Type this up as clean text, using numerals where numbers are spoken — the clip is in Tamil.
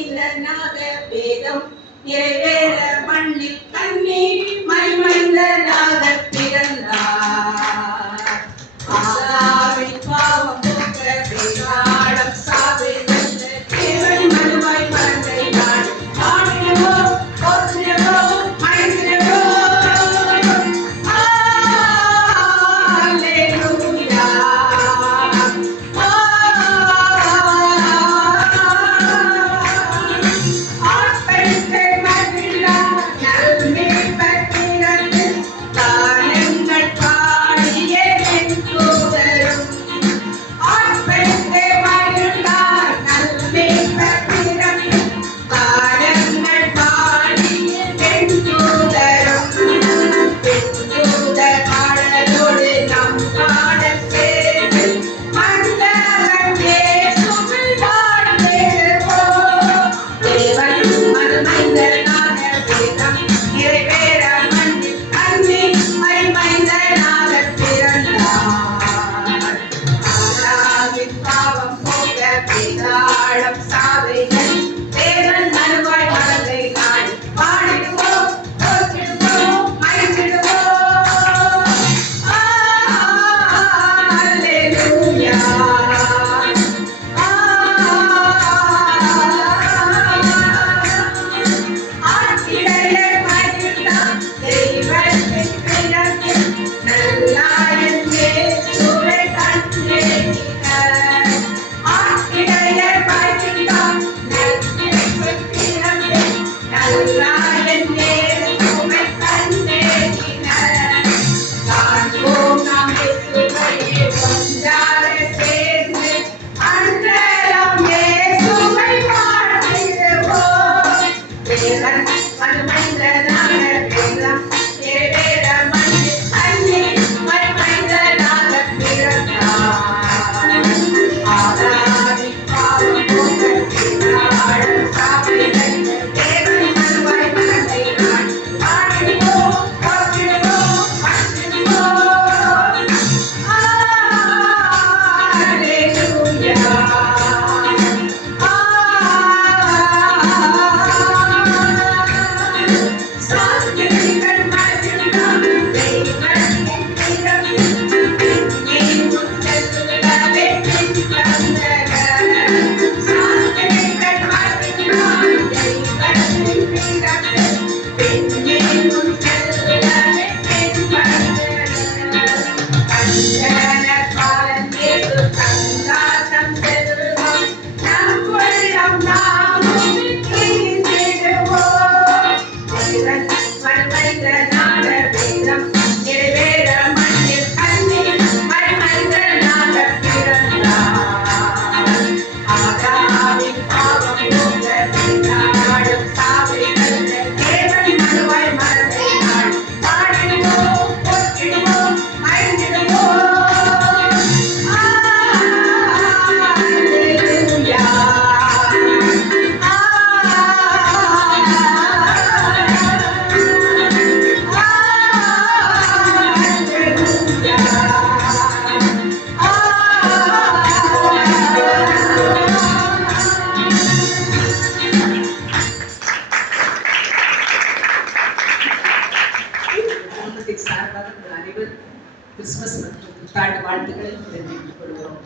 மைந்தனாக வேதம் நிறைவேற மண்ணில் கண்ணி மைந்தனாக பிறந்தார். ஆதாவின் பாவம் போக்க வேதாளம் சாவை வென்ற தேவன் மனுவாய் மறந்தை நான் ஆடிடுவோம் போற்றிடுவோம் மகிழ்ந்திடுவோம். அல்லேலூயா ஆட்பெண்கள் மகிழ்ந்தார் நல்மீட்பர் பிறந்து தானங்கள் பாடிய என் தூதரும். ஆட்பெண்கள் மகிழ்ந்தார் நல்மீட்பர் பிறந்து தானங்கள் பாடிய என் தூதரும். தூதர் பாடலோடு நம் பாடல் சேர்ந்து மன்னவன் இயேசுவில் வாழ்ந்திடுவோம். தேவன் மறுமைந்தனாக வேதம் நிறைவேற மண்ணில் கண்ணி மைந்தனாக பிறந்தார். ஆதாவின் பாவம் போக்க வேதாளம் சாவை தேவன் மனுவாய் மறந்தை நாடி பாடிடுவோம் போற்றிடுவோம் மகிழ்ந்திடுவோம். அல்லேலூயா ஆட்சியர் மகிழ்ந்தார் தெய்வத்தின் பிறந்து நல்லாயன் இயேசுவை கண்டேனினர். ஆட்சியர் மகிழ்ந்தார் நல்மீட்பர் பிறந்து நல்லாயன் இயேசுவை கண்டேனினர். காண்போம் நாம் இயேசுவையே ஒன்றாக சேர்ந்து அன்றெல்லாம் இயேசுவை வாழ்த்திடுவோம். தேவன் மறுமைந்தனாக வேதம் நிறைவேற மண்ணில் கண்ணி மைந்தனாக பிறந்தார். ஆதாவின் பாவம் போக்க வேதாளம் சாவை வென்ற தேவன் மனுவாய் மறந்தை நாடி பாடிடுவோம் போற்றிடுவோம் மகிழ்ந்திடுவோம். அல்லேலூயா சாஸ்திரிகள் மகிழ்ந்தார் தெய்வத்தின் பிறந்து எங்கும் செல்லுலவே பின்வந்தனர். சாஸ்திரிகள் மகிழ்ந்தார் தெய்வத்தின் பிறந்து எங்கும் செல்லுலவே பின்வந்தனர். கண்டனர் பாலன் இயேசு தந்தாசம் செல்வம் நம் உள்ளம் நாமும் ஈந்திடுவோம். தேவன் மறுமைந்தனாக வேதம் நிறைவேற மண்ணில் கண்ணி மைந்தனாக பிறந்தார். ஆதாவின் பாவம் போக்க வேதாளம் சாவை வென்ற தேவன் மனுவாய் மறந்தை நாடி பாடிடுவோம் போற்றிடுவோம் மகிழ்ந்திடுவோம். அல்லேலூயா குடும்பத்தின் சார்பாக உங்கள் அனைவரும் கிறிஸ்துமஸ் மற்றும் புத்தாண்டு வாழ்த்துக்களை தெரிவித்துக் கொள்கிறோம்.